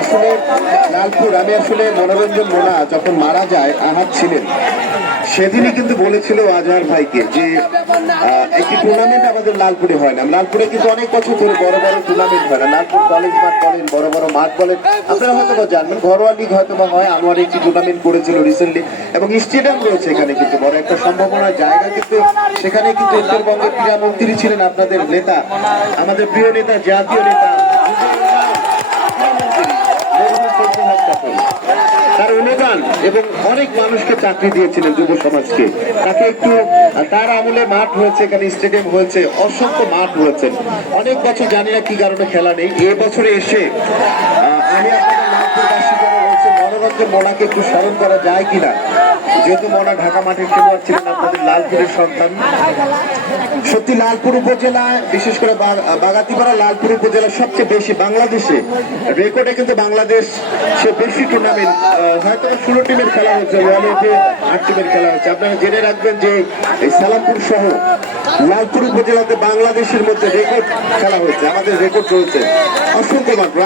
আসলে লালপুর আমি আসলে মনোরঞ্জন মোনা যখন মারা যায় আহাত ছিলেন সেদিনই কিন্তু বলেছিল আজহার ভাইকে যে একটি টুর্নামেন্ট আমাদের লালপুরে হয় না। লালপুরে কিন্তু অনেক বছর ধরে বড় বড় টুর্নামেন্ট হয় না। লালপুর কলেজ মাঠ বলেন, বড় বড় মাঠ বলেন, আপনারা হয়তো জানবেন ঘরোয়া লিগ হয়তো বা হয়। আনোয়ার একটি টুর্নামেন্ট করেছিল রিসেন্টলি এবং স্টেডিয়াম রয়েছে এখানে, কিন্তু বড় একটা সম্ভাবনার জায়গা। কিন্তু সেখানে কিন্তু উত্তরবঙ্গের ক্রীড়ামন্ত্রী ছিলেন আপনাদের নেতা, আমাদের প্রিয় নেতা, জাতীয় নেতা, তার অনুদান এবং অনেক মানুষকে চাকরি দিয়েছিলেন যুব সমাজকে। তাকে একটু তার আমলে মাঠ হয়েছে, এখানে স্টেডিয়াম হয়েছে, অসংখ্য মাঠ হয়েছে। অনেক বছর জানি না কি কারণে খেলা নেই। এবছরে এসে আমি আপনাদের লালপুরবাসী করা হয়েছে মনোরঞ্জন মোনাকে একটু স্মরণ করা যায় কিনা, যেহেতু মোনা ঢাকা মাঠের খেলোয়াড় ছিলেন, আপনাদের লালপুরের সন্তান। সত্যি লালপুর উপজেলা, বিশেষ করে বাগাতিপাড়া লালপুর উপজেলা সবচেয়ে বেশি বাংলাদেশে রেকর্ডে কিন্তু বাংলাদেশ সে বেশি টুর্নামেন্ট হয়তো 16 টিমের খেলা হচ্ছে, 8 টিমের খেলা হচ্ছে। আপনারা জেনে রাখবেন যে এই সালামপুর সহ লালপুর উপজেলাতে বাংলাদেশের মধ্যে রেকর্ড খেলা হয়েছে, আমাদের রেকর্ড রয়েছে অসংখ্য মাত্র।